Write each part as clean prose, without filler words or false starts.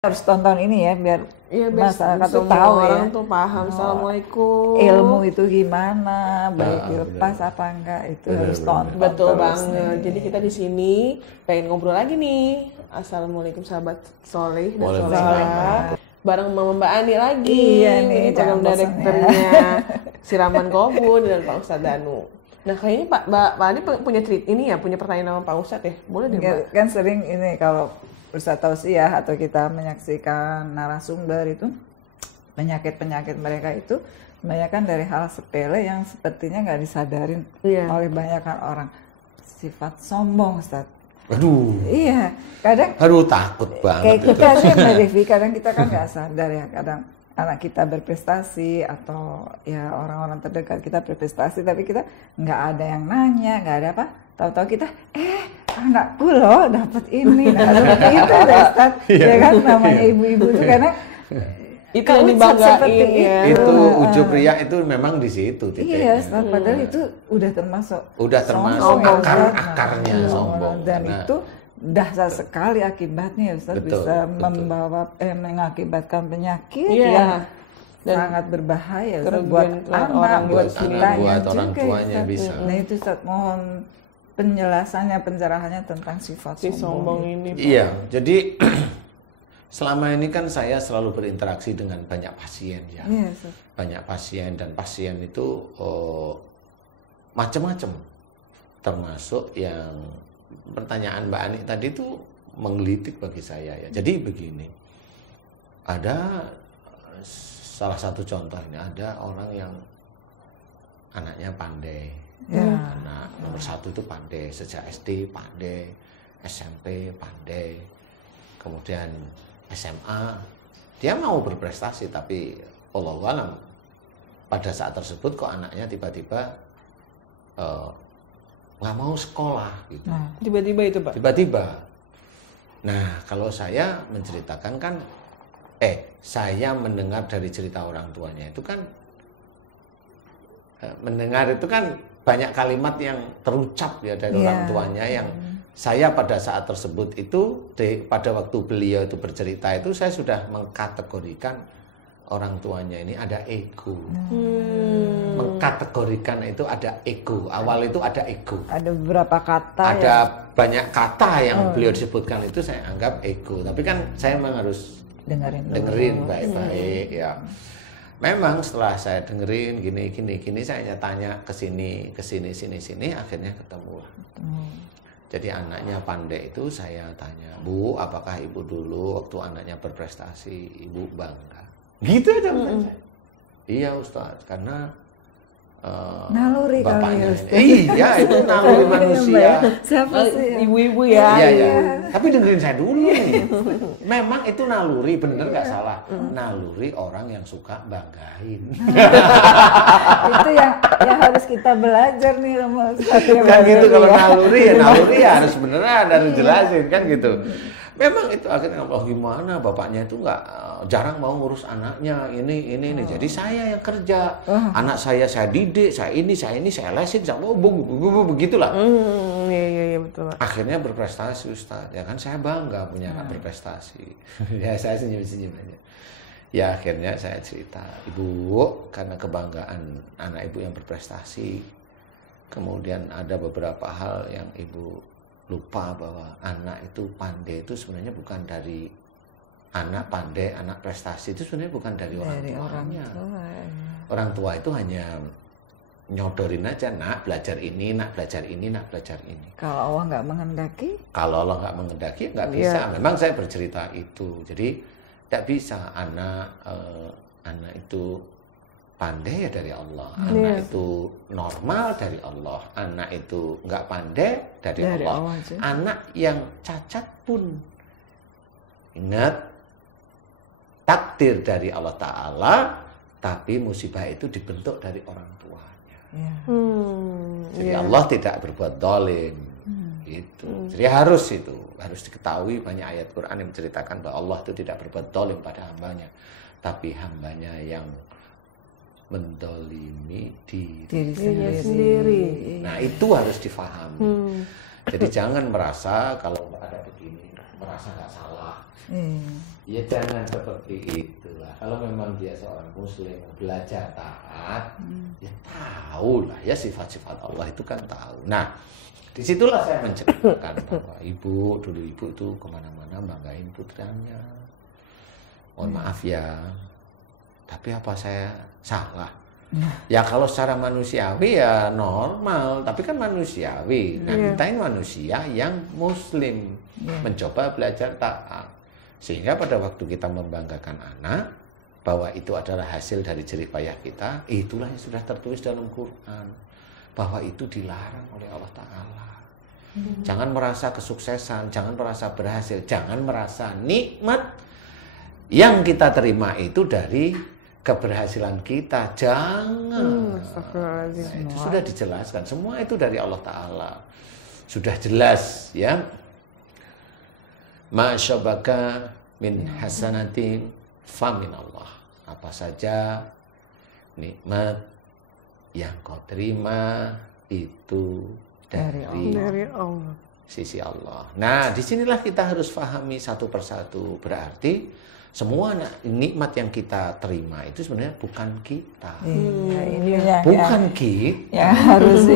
Harus tonton ini ya biar Iya, biar masyarakat tuh semua tahu orang ya. tuh paham. Assalamualaikum. Ilmu itu gimana, baik dilepas apa enggak itu harus tonton. Betul terus banget. nih. Jadi kita di sini pengen ngobrol lagi nih. Assalamualaikum sahabat soleh dan soleha. Bareng Mama Mbak Ani lagi. Iya nih, Ini program jangan bosan direkturnya Siraman Kobun dan Pak Ustadz Danu. Nah kayaknya Mbak Ani punya punya pertanyaan sama Pak Ustadz ya? Boleh deh Mbak. Kan sering ini kalau Ustadz Tausiah atau kita menyaksikan narasumber itu penyakit-penyakit mereka itu kebanyakan dari hal sepele yang sepertinya nggak disadarin oleh banyakan orang. Sifat sombong, Ustadz. Aduh. Iya, kadang Aduh takut banget. kayak kita sih Mbak Devi, kadang kita kan nggak sadar ya, kadang anak kita berprestasi atau ya orang-orang terdekat kita berprestasi, tapi kita nggak ada yang nanya, nggak ada apa, tahu-tahu kita anakku loh dapat ini, nah seperti itu Ustaz, ya kan namanya ibu-ibu itu karena Itu yang dibanggain ya. Itu ujub riya itu memang di situ titiknya. iya Ustaz, padahal itu udah termasuk akar-akarnya Iya, sombong. dan Karena itu dahsyat sekali akibatnya Ustaz, Betul, bisa betul. membawa mengakibatkan penyakit Iya. yang Dan sangat berbahaya Ustaz, kerugian buat ke anak, orang buat tua, kita buat orang juga tuanya Ustaz. bisa. Nah itu Ustaz, mohon penjelasannya, pencerahannya tentang sifat Si sombong ini. Pak. Iya, jadi selama ini kan saya selalu berinteraksi dengan banyak pasien ya. Iya Ustaz. Banyak pasien dan pasien itu macam-macam. Termasuk yang pertanyaan Mbak Ani tadi itu menggelitik bagi saya ya. Jadi begini. Ada salah satu contoh ini, ada orang yang anaknya pandai. Ya. Anak nomor satu itu pandai, sejak SD pandai, SMP pandai, kemudian SMA dia mau berprestasi, tapi Allahu alam pada saat tersebut kok anaknya tiba-tiba nggak mau sekolah gitu. Tiba-tiba itu Pak. Tiba-tiba. Nah kalau saya menceritakan kan, saya mendengar dari cerita orang tuanya itu kan, mendengar itu kan banyak kalimat yang terucap ya dari orang tuanya yang saya pada saat tersebut itu pada waktu beliau itu bercerita itu saya sudah mengkategorikan orang tuanya ini ada ego. Mengkategorikan itu ada ego. Awal itu ada ego. Ada beberapa kata Ada banyak kata yang beliau disebutkan itu saya anggap ego. Tapi kan saya memang harus dengerin baik-baik ya. Memang setelah saya dengerin gini saya tanya ke sini sini akhirnya ketemu lah. Jadi anaknya pandai itu saya tanya, Bu, apakah ibu dulu waktu anaknya berprestasi ibu bangga? Gitu aja bukan saya. Iya Ustaz, karena naluri kali ya bapaknya Ustaz. iya itu naluri manusia. Siapa sih? Ibu-ibu ya. Iya. Tapi dengerin saya dulu nih. Memang itu naluri, bener nggak salah. Naluri orang yang suka banggain. Itu yang harus kita belajar nih sama Ustaz. Kan gitu kalau naluri ya harus beneran, harus jelasin kan gitu. Memang itu akhirnya Allah gimana bapaknya itu nggak jarang mau ngurus anaknya ini. Jadi saya yang kerja, anak saya didik, saya lesin, begitulah. Iya betul. Akhirnya berprestasi Ustaz, ya kan saya bangga punya anak berprestasi. Ya saya senyum-senyum aja. Ya akhirnya saya cerita, Ibu, karena kebanggaan anak ibu yang berprestasi, kemudian ada beberapa hal yang ibu lupa bahwa anak itu pandai itu sebenarnya bukan dari anak pandai, anak prestasi itu sebenarnya bukan dari orang tuanya. Orang tua itu hanya nyodorin aja, nak belajar ini, nak belajar ini, nak belajar ini. Kalau Allah nggak menghendaki? Kalau Allah nggak menghendaki nggak bisa. Memang saya bercerita itu. Jadi tidak bisa anak itu pandai ya dari Allah, anak itu normal dari Allah, anak itu nggak pandai dari Allah. Anak yang cacat pun ingat takdir dari Allah Ta'ala, tapi musibah itu dibentuk dari orang tuanya. Jadi Allah tidak berbuat zalim. Gitu. Jadi harus diketahui, banyak ayat Quran yang menceritakan bahwa Allah itu tidak berbuat zalim pada hambanya, tapi hambanya yang mendolimi diri sendiri. Nah itu harus difahami. Jadi jangan merasa kalau ada begini merasa nggak salah. Ya jangan seperti itulah. Kalau memang dia seorang muslim belajar taat, ya tahu lah ya sifat-sifat Allah itu kan tahu. Nah, disitulah saya menceritakan bahwa ibu itu kemana-mana banggain putranya. Mohon maaf ya, tapi apa saya salah? Ya kalau secara manusiawi ya normal, tapi kan manusiawi. Nah kita ini manusia yang muslim, mencoba belajar taat. Sehingga pada waktu kita membanggakan anak, bahwa itu adalah hasil dari jerih payah kita, itulah yang sudah tertulis dalam Quran. Bahwa itu dilarang oleh Allah Ta'ala. Jangan merasa kesuksesan, jangan merasa berhasil, jangan merasa nikmat yang kita terima itu dari keberhasilan kita. Jangan. Itu sudah dijelaskan. Semua itu dari Allah Ta'ala. Sudah jelas ya. Ma syabaka min hasanatin famin Allah. Apa saja nikmat yang kau terima itu dari Allah. Sisi Allah. Nah, disinilah kita harus pahami satu persatu. Berarti semua nikmat yang kita terima itu sebenarnya bukan kita. Bukan kita. Ya harus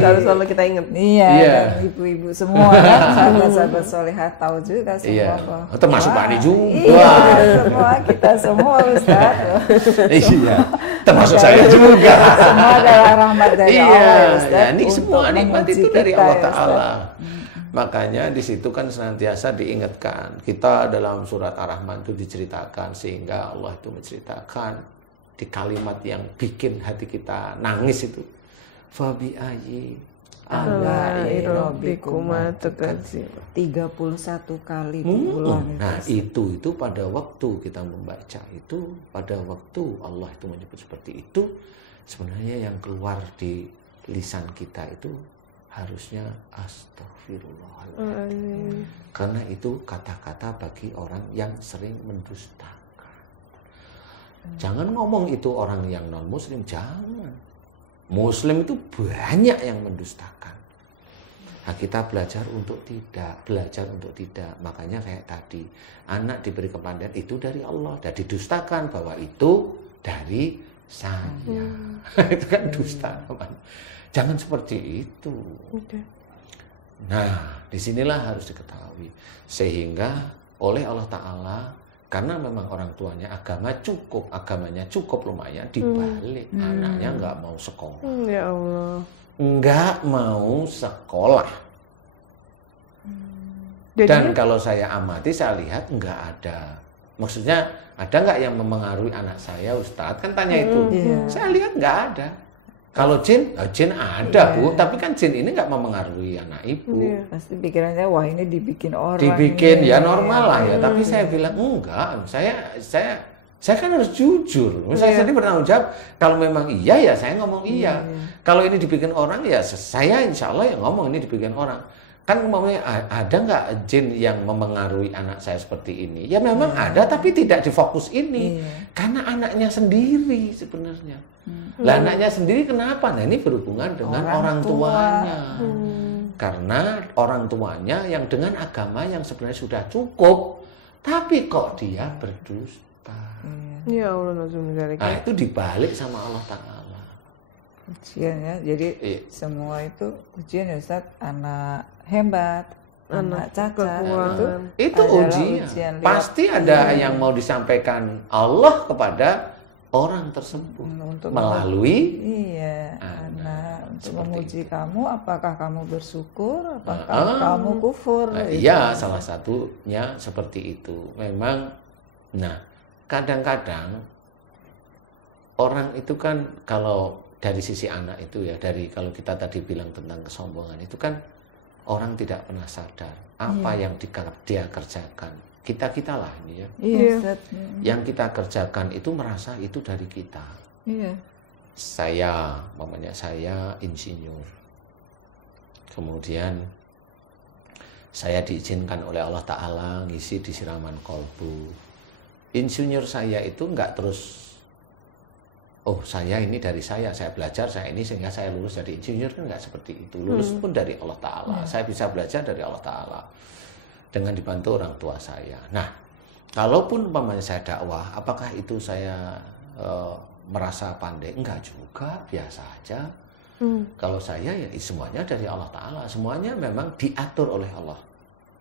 harus selalu kita ingat. Dan ibu-ibu semua kan, sahabat-sahabat solehah tahu juga semua. Termasuk Pak Ani juga. Iya, semua kita semua Ustaz. Iya, termasuk saya juga. Semua adalah rahmat dari Allah Ustaz. Ini semua nikmat itu dari Allah Ta'ala. Makanya di situ kan senantiasa diingatkan. Kita dalam surat Ar-Rahman itu diceritakan, sehingga Allah itu menceritakan di kalimat yang bikin hati kita nangis itu. Fabi ayyi ala'i rabbikuma tukadzib. 31 kali diulang. Nah, itu pada waktu kita membaca itu, pada waktu Allah itu menyebut seperti itu, sebenarnya yang keluar di lisan kita itu harusnya astagfirullahaladzim. Karena itu kata-kata bagi orang yang sering mendustakan. Jangan ngomong itu orang yang non muslim, jangan. Muslim itu banyak yang mendustakan. Nah, kita belajar untuk tidak. Makanya kayak tadi, anak diberi kepandaian itu dari Allah, dan didustakan bahwa itu dari saya. Itu kan dusta. Jangan seperti itu. Nah, disinilah harus diketahui. Sehingga oleh Allah Ta'ala, karena memang orang tuanya agamanya cukup lumayan, dibalik anaknya nggak mau sekolah. Ya Allah. Nggak mau sekolah. Dan kalau saya amati, saya lihat nggak ada. Maksudnya ada nggak yang memengaruhi anak saya, Ustadz? Kan tanya itu. Saya lihat nggak ada. Kalau jin ada Bu, tapi kan jin ini nggak memengaruhi anak ibu. Pasti pikirannya wah ini dibikin orang. Dibikin ya normal lah ya. Tapi saya bilang enggak. Saya kan harus jujur. Saya sendiri bertanggung jawab. Kalau memang iya ya saya ngomong iya. Kalau ini dibikin orang ya saya insya Allah yang ngomong ini dibikin orang. Kan umpamanya ada nggak jin yang memengaruhi anak saya seperti ini? Ya memang ada, tapi tidak di fokus ini. Karena anaknya sendiri sebenarnya. Lah anaknya sendiri kenapa? Nah ini berhubungan dengan orang tuanya. Karena orang tuanya yang dengan agama yang sebenarnya sudah cukup, tapi kok dia berdusta. Ya Allah, nah itu dibalik sama Allah Ta'ala. Ujian ya, jadi semua itu ujian ya Ustaz, anak hebat, anak cacat, itu ujian. Pasti ada yang mau disampaikan Allah kepada orang tersebut melalui anak untuk memuji kamu. Apakah kamu bersyukur? Apakah kamu kufur? Iya, salah satunya seperti itu. Memang, kadang-kadang orang itu kan kalau dari sisi anak itu ya, dari kalau kita tadi bilang tentang kesombongan itu kan orang tidak pernah sadar apa yang dia kerjakan. Kita lah ini ya. Yang kita kerjakan itu merasa itu dari kita. Saya insinyur. Kemudian saya diizinkan oleh Allah Ta'ala ngisi di siraman kolbu. Insinyur saya itu nggak terus saya ini dari saya belajar, saya ini sehingga saya lulus jadi insinyur, kan nggak seperti itu. Lulus pun dari Allah Ta'ala. Saya bisa belajar dari Allah Ta'ala. dengan dibantu orang tua saya. Nah, kalaupun umpamanya saya dakwah, apakah itu saya merasa pandai? Enggak juga, biasa aja. Kalau saya ya semuanya dari Allah Ta'ala, semuanya memang diatur oleh Allah.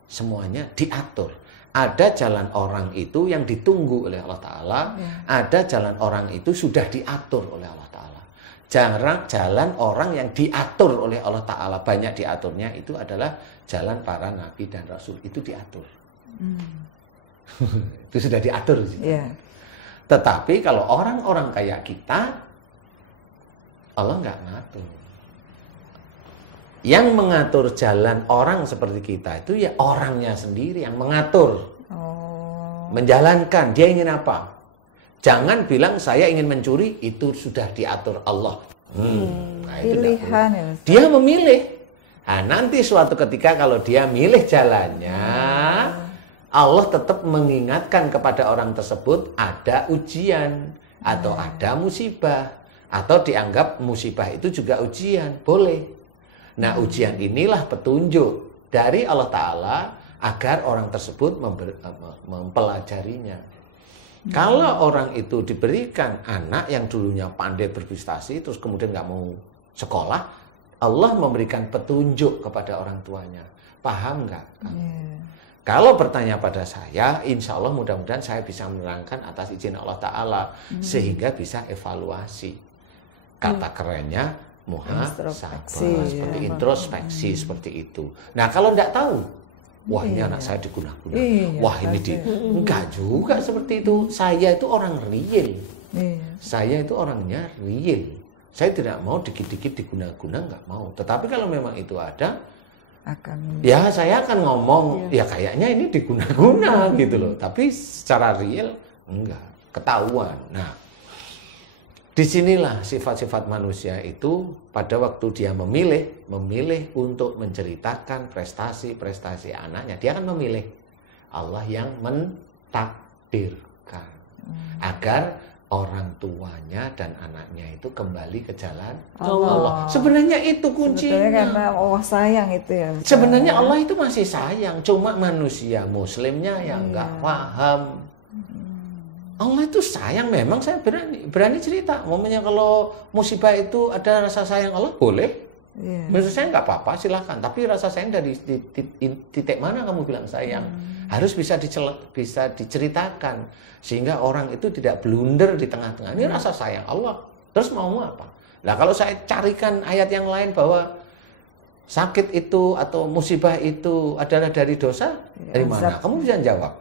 Semuanya diatur. Ada jalan orang itu yang ditunggu oleh Allah Ta'ala, ada jalan orang itu sudah diatur oleh Allah Ta'ala. Jalan orang yang diatur oleh Allah Ta'ala, banyak diaturnya itu adalah jalan para nabi dan rasul, itu diatur. Itu sudah diatur. Tetapi kalau orang-orang kayak kita, Allah nggak ngatur. Yang mengatur jalan orang seperti kita itu ya orangnya sendiri yang mengatur. Menjalankan, dia ingin apa? Jangan bilang saya ingin mencuri, itu sudah diatur Allah. Nah, Pilihan ya. Dia memilih. Nah, nanti suatu ketika kalau dia milih jalannya, Allah tetap mengingatkan kepada orang tersebut ada ujian atau ada musibah, atau dianggap musibah itu juga ujian, boleh. Nah, ujian inilah petunjuk dari Allah Ta'ala agar orang tersebut mempelajarinya. Kalau orang itu diberikan anak yang dulunya pandai berprestasi, terus kemudian nggak mau sekolah, Allah memberikan petunjuk kepada orang tuanya. Paham nggak? Kalau bertanya pada saya, insya Allah mudah-mudahan saya bisa menerangkan atas izin Allah Ta'ala, sehingga bisa evaluasi. Kata kerennya, muhasabah, seperti introspeksi, seperti itu. Nah, kalau nggak tahu, wah ini anak saya diguna-guna, wah ini enggak juga seperti itu. Saya itu orang real, saya itu orangnya real. Saya tidak mau dikit-dikit diguna-guna, nggak mau. Tetapi kalau memang itu ada, ya saya akan ngomong, ya kayaknya ini diguna-guna gitu loh. Tapi secara real enggak, ketahuan. Nah, disinilah sifat-sifat manusia itu pada waktu dia memilih untuk menceritakan prestasi-prestasi anaknya, dia akan memilih. Allah yang mentakdirkan agar orang tuanya dan anaknya itu kembali ke jalan Allah. Sebenarnya itu kuncinya. Sebenarnya karena Allah sayang itu ya. Sebenarnya Allah itu masih sayang, cuma manusia muslimnya yang nggak paham. Allah itu sayang, memang saya berani cerita. Momennya kalau musibah itu ada rasa sayang Allah, boleh. Menurut saya nggak apa-apa, silahkan. Tapi rasa sayang dari titik mana kamu bilang sayang? Harus bisa diceritakan. Sehingga orang itu tidak blunder di tengah-tengah. Ini rasa sayang Allah. Terus mau apa? Nah, kalau saya carikan ayat yang lain bahwa sakit itu atau musibah itu adalah dari dosa, dari mana? Kamu bisa jawab.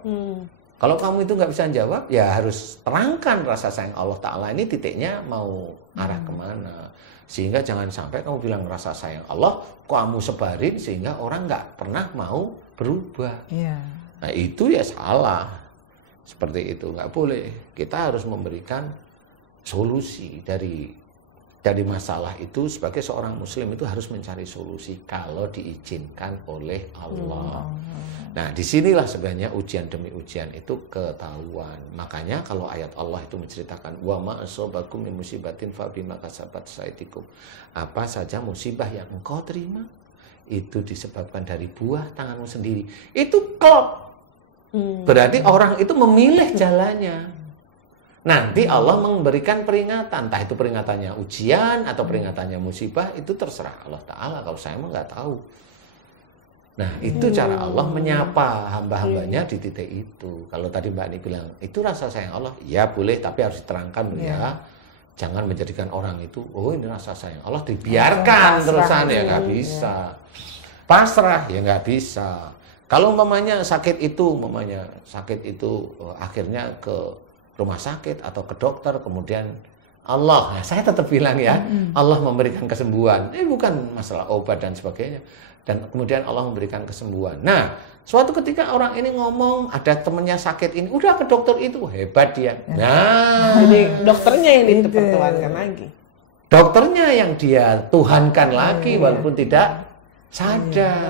Kalau kamu itu nggak bisa jawab, ya harus terangkan rasa sayang Allah Ta'ala ini titiknya mau arah kemana. Sehingga jangan sampai kamu bilang rasa sayang Allah, kamu sebarin sehingga orang nggak pernah mau berubah. Nah itu ya salah. Seperti itu, nggak boleh. Kita harus memberikan solusi dari masalah itu. Sebagai seorang muslim itu harus mencari solusi kalau diizinkan oleh Allah. Nah, disinilah sebenarnya ujian demi ujian itu ketahuan. Makanya kalau ayat Allah itu menceritakan wa ma asobakum min musibatin fa bima kasabat saytikum. Apa saja musibah yang engkau terima itu disebabkan dari buah tanganmu sendiri. Itu klop. Berarti orang itu memilih jalannya. Nanti Allah memberikan peringatan, entah itu peringatannya ujian atau peringatannya musibah, itu terserah Allah Ta'ala. Kalau saya mah nggak tahu. Nah, itu cara Allah menyapa hamba-hambanya di titik itu. Kalau tadi Mbak Ani bilang, itu rasa sayang Allah, ya boleh, tapi harus diterangkan ya. Jangan menjadikan orang itu, oh ini rasa sayang Allah, dibiarkan terusan, ya nggak bisa. Pasrah, ya nggak bisa. Kalau umpamanya sakit itu akhirnya ke rumah sakit atau ke dokter, kemudian Allah, nah saya tetap bilang ya, Allah memberikan kesembuhan. Bukan masalah obat dan sebagainya. Dan kemudian Allah memberikan kesembuhan. Nah, suatu ketika orang ini ngomong, ada temennya sakit ini, udah ke dokter itu, hebat dia. Nah, jadi dokternya yang dipertuhankan lagi. Dokternya yang dia tuhankan lagi, walaupun tidak sadar.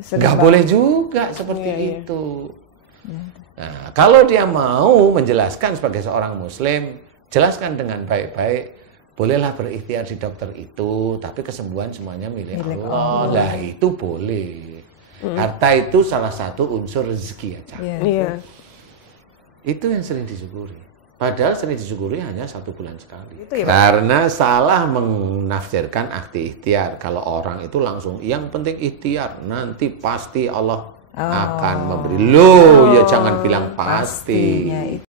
Nggak boleh juga seperti itu. Nah, kalau dia mau menjelaskan sebagai seorang muslim, jelaskan dengan baik-baik. Bolehlah berikhtiar di dokter itu, tapi kesembuhan semuanya milik Allah. Lah itu boleh. Harta itu salah satu unsur rezeki aja. Iya. Itu yang sering disyukuri. Padahal sering disyukuri hanya 1 bulan sekali. Itu ya, Pak? Karena salah menafsirkan akti ikhtiar. Kalau orang itu langsung, yang penting ikhtiar, nanti pasti Allah akan memberi. Loh, ya jangan bilang pasti. Pastinya itu.